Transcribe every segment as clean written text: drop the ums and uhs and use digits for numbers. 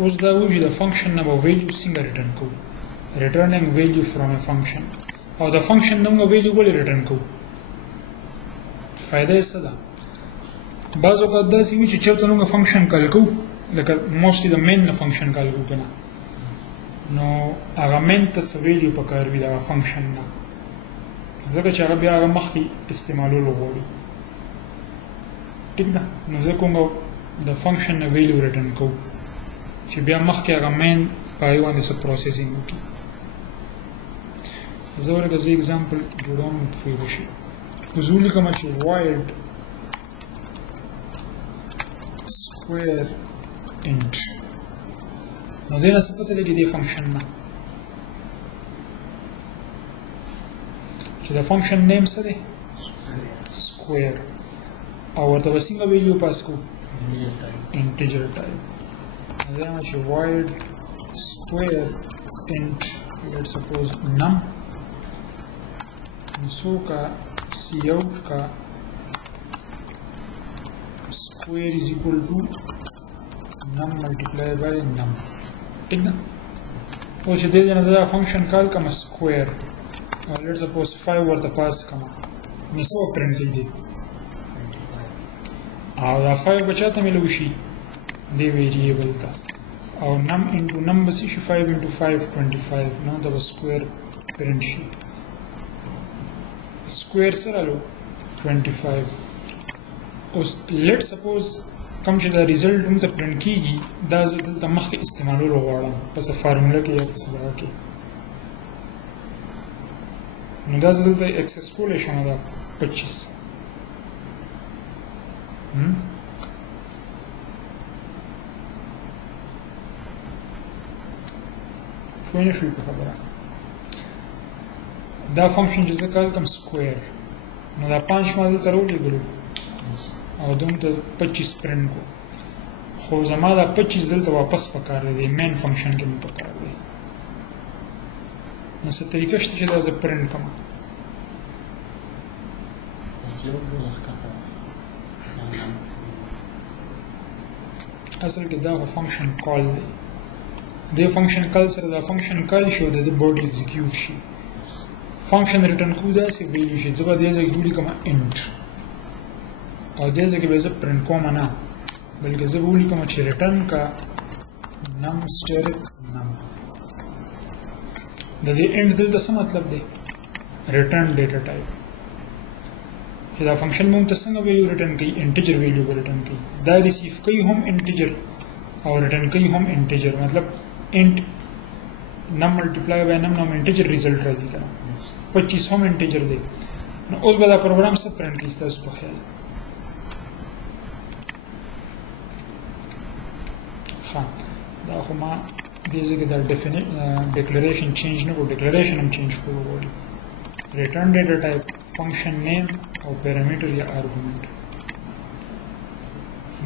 اوس دا وایي چې د فنکشن نه به ویلیو څنګه ریټرن کوو returning value from a function او د فنکشن نه موږ ویلیو ولې ریټرن کوو فایده یې څه ده بعض اوقات داسې وي چې چېرته موږ فنکشن کال کوو لکه موسټلی د مین نه فنکشن کال کوو که نه نو هغه مین ته څه ویلیو پکار وي د هغه فنکشن نه ځکه چې هغه بیا هغه مخکې استعمالولو غواړي ټیک ده نو ځکه موږ د فنکشن نه ویلیو ریټرن کوو چې بیا مخکې هغه مین په هغې باندې څه پروسیسینګ وکړي زه ولکه زه اګزامپل جوړوم نو پوه به شي خو زه ولیکم چې void square int نو دې نه څه پته لګي دې فنکشن نه چې د فنکشن نیم څه دی square او ورته به څنګه ویلیو پاس کوو integer type دا چې void square int let's suppose num so ka cout ka square is equal to num multiplied by num ठीक ना तो چې دې نه زه فنکشن کال کوم square or let's suppose 5 ورته پاس کوم نو څه پرنټ دی او دا 5 بچاته ملو شي دی ویریبل ته او num into num بسی شي 5 into 5 25 نو دا سکوير پرنٹ شي سکوير سره لو 25 اوس لیټ سپوز کوم چې دا ریزلټ موږ ته پرنٹ کیږي دا زه دلته مخکې استعمالولو غواړم پس فارموله کې یا څه دا کې نو دا زه دلته اکسس کولی شم دا 25 پوه نه شوي په خبره دا فنکشن چې زه کال کوم سکویر نو دا 5 ما دلته راولېږلو او دلته 25 پرنټ کو خو زما دا 25 دلته واپس پکار دی مین فنکشن کې مې پکار دی نو څه طریقه شته چې دا زه پرنټ کړم اصل کې دا فنکشن کال دی د فنکشن کال سره دا فنکشن کال شو د بورډ ایگزیکیوټ شي فنکشن ریټرن کو دا سي ویلیو شي زه به دې ځای کې ولیکم انټ او دې ځای کې به زه پرنټ کوم نه بلکې زه به ولیکم چې ریټرن کا نم سټریک نم د دې انټ دلته څه مطلب دی ریټرن ډیټا ټایپ چې دا فنکشن موږ ته څنګه ویلیو ریټرن کوي انټیجر ویلیو ریټرن کوي دا ریسیو کوي هم انټیجر او ریټرن کوي هم انټیجر مطلب int num multiply by num num integer result راځي کنه 25 هم integer دی نو اوس به دا پروګرام څه پرنټ کیږي تاسو په خیال ښه دا خو ما دې ځای کې دا ډیکلریشن چینج نه کوو ډیکلریشن هم چینج کوو غواړي ریټرن ډیټا ټایپ فنکشن نیم او پیرامیټر یا آرګومنټ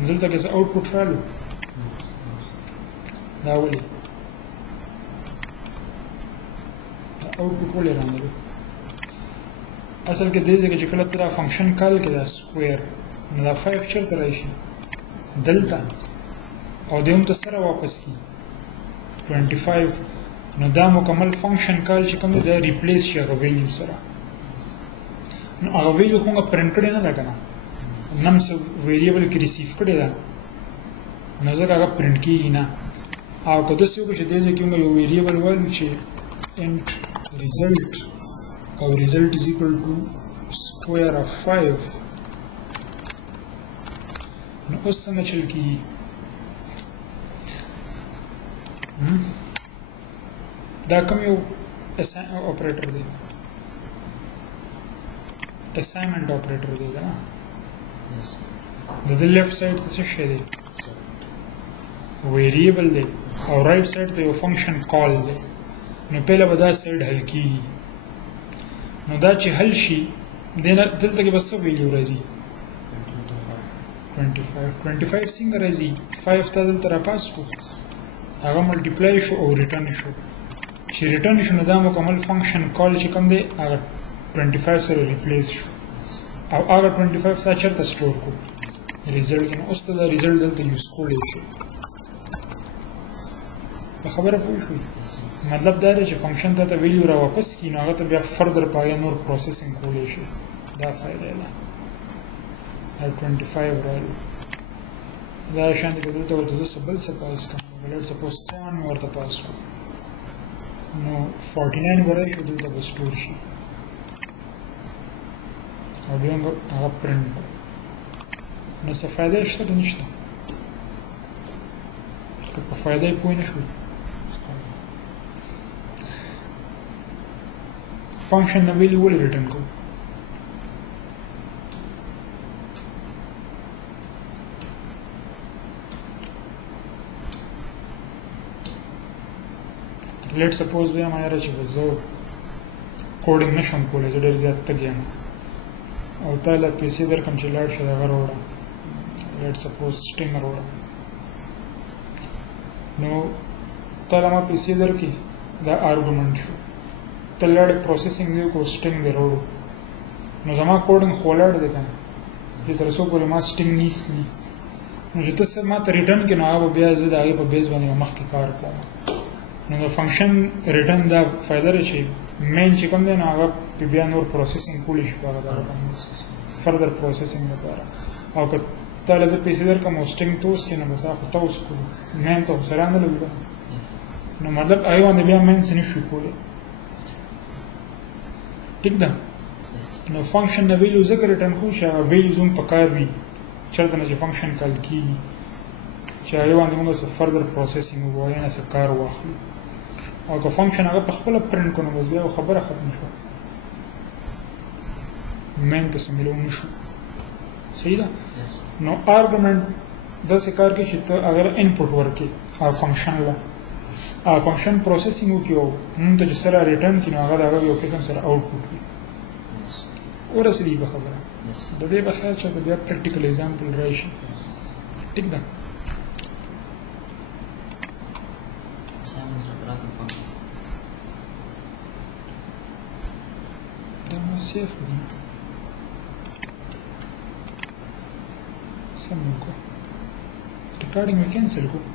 دلته کې څه آوټپوټ رالو دا ولې output ولې راغلو اصل کې دې ځکه چې کله تر فنکشن کال کې دا سکوير نو دا 5 چرته راشي دلته او دې هم ته سره واپس کی 25 نو دا مکمل فنکشن کال چې کوم دا ریپلیس شي هغه ویلیو سره نو هغه ویلیو کومه پرنټ کړي نه ده کنه نم څه ویریبل کې ریسیو کړي ده نو ځکه هغه پرنټ کیږي نه او که داسې وکړو چې دې ځای کې موږ یو ویریبل وایو چې int result or result is equal to square of 5 نو اوس څنګه چل کیږي دا کوم یو اپریټر دی assignment operator دی کنه د لیفت سایډ ته څه شی دی ویریبل دی او رائټ سایډ ته یو فنکشن کال دی نو پهله به دا سایډ حل کیږي نو دا چې حل شي دلته کې بس ویلیو راځي 25 څنګه راځي 5 ته دلته راپاس کو هغه ملټیپلای شو او ریټرن شو چې ریټرن شو نو دا مکمل فنکشن کال چې کوم دی هغه 25 سره ریپلیس شو او هغه 25 څه چرته سٹور کو ریزلټ نو اوس ته دا ریزلټ دلته یوز کولی شي په خبره پوه شوي مطلب دا دی چې فنکشن ته ویلیو را واپس کړي نو هغه ته بیا فردر په هغې نور پروسیسینګ کولی شي دا فایده ده 25 رالو دا شان دي که دلته ورته زه څه بل څه پاس کړم لیټ سپوز 7 مې ورته پاس کړو نو 49 به راشي دلته به سټور شي او بیا هغه پرنټ کړو نو څه فایده شته که نشته که په فایده یې پوه نه شوي فنکشن نه ویلیو ولې ریټرن کوو لیټ سپوز یم یاره چې زه کوډینګ نشم کولی زه ډېر زیات تږی یم او تا له پیسې درکړم چې لاړ شه هغه راوړه لیټ سپوز سټینګ راوړه نو تا له ما پیسې درکړي دا آرګومنټ شو ته لاړې پروسیسینګ دی وکړو سټینګ دې راوړو نو زما کوډینګ خو ولاړ دی که نه چې تر څو پورې ما سټینګ نیسي نو چې ته څه ما ته ریټرن کړي نو هغه به بیا زه د هغې په بیس باندې مخکې کار کوم نو د فنکشن ریټرن دا فایده لري چې مین چې کوم دی نو هغه بیا نور پروسیسینګ کولی شي په هغه دغه باندې فردر پروسیسینګ لپاره او که تا له زه پیسې درکړم او سټینګ ته اوس کړې نو بس هغه خو ته اوس کړو مین ته خو سره نه لګي نو مطلب هغې باندې بیا مین څه نه شو کولی ټیک ده نو فنکشن نه ویلیو ځکه ریټرن کوو چې هغه ویلیوز هم په کار وي چېرته نه چې فنکشن کال کېږي چې هغې باندې موږ څه فردر پروسیسینګ وکړو هغې نه څه کار واخلو او که فنکشن هغه په خپله پرنټ کړو نو بس بیا خبره ختمه شوه مین ته څه میلو نه شو صحیح ده نو آرګومنټ داسې کار کوي چې ته اگر انپوټ ورکړې هغه فنکشن له هغه فنکشن پروسیسینګ وکړي او موږ ته چې سره ریټرن کړي نو هغه د هغه یو قسم سره آوټپوټ وي ورسېدي به خبره د دې به خیر چې بیا پریکټیکل اگزامپل راشي ټیک ده دا ما سیف کړو سم وکړو ریکارډینګ مې کینسل کړو